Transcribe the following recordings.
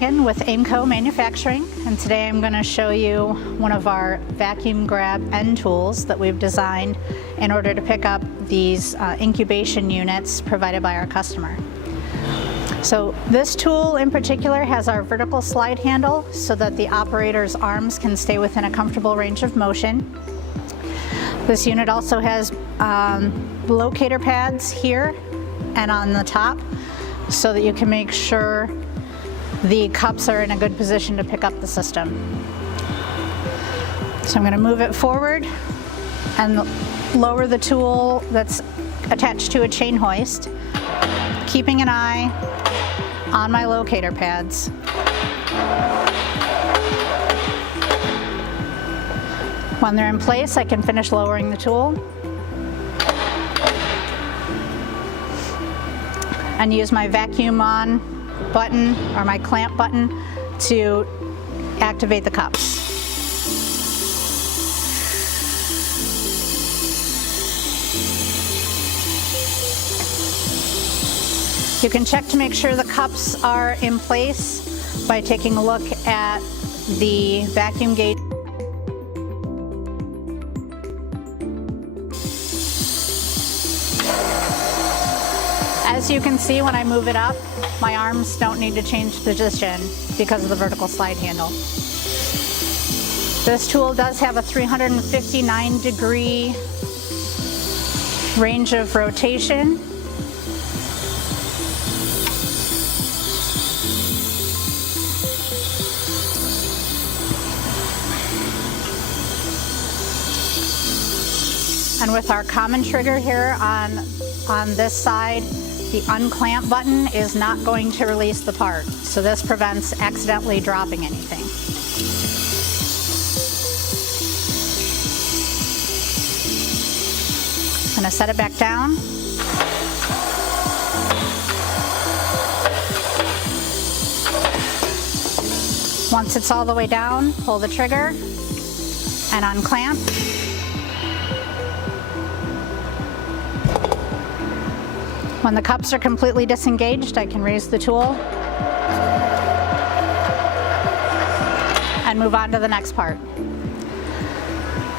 Megan with Aimco Manufacturing, and today I'm going to show you one of our vacuum grab end tools that we've designed in order to pick up these incubation units provided by our customer. So this tool in particular has our vertical slide handle so that the operator's arms can stay within a comfortable range of motion. This unit also has locator pads here and on the top so that you can make sure the cups are in a good position to pick up the system. So I'm going to move it forward and lower the tool that's attached to a chain hoist, keeping an eye on my locator pads. When they're in place, I can finish lowering the tool and use my vacuum on button or my clamp button to activate the cups. You can check to make sure the cups are in place by taking a look at the vacuum gauge. As you can see, when I move it up, my arms don't need to change position because of the vertical slide handle. This tool does have a 359-degree range of rotation. And with our common trigger here on this side, the unclamp button is not going to release the part, so this prevents accidentally dropping anything. I'm going to set it back down. Once it's all the way down, pull the trigger and unclamp. When the cups are completely disengaged, I can raise the tool and move on to the next part.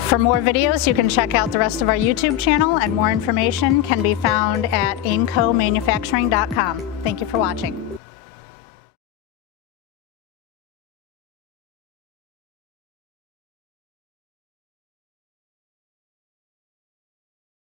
For more videos, you can check out the rest of our YouTube channel, and more information can be found at aimcomanufacturing.com. Thank you for watching.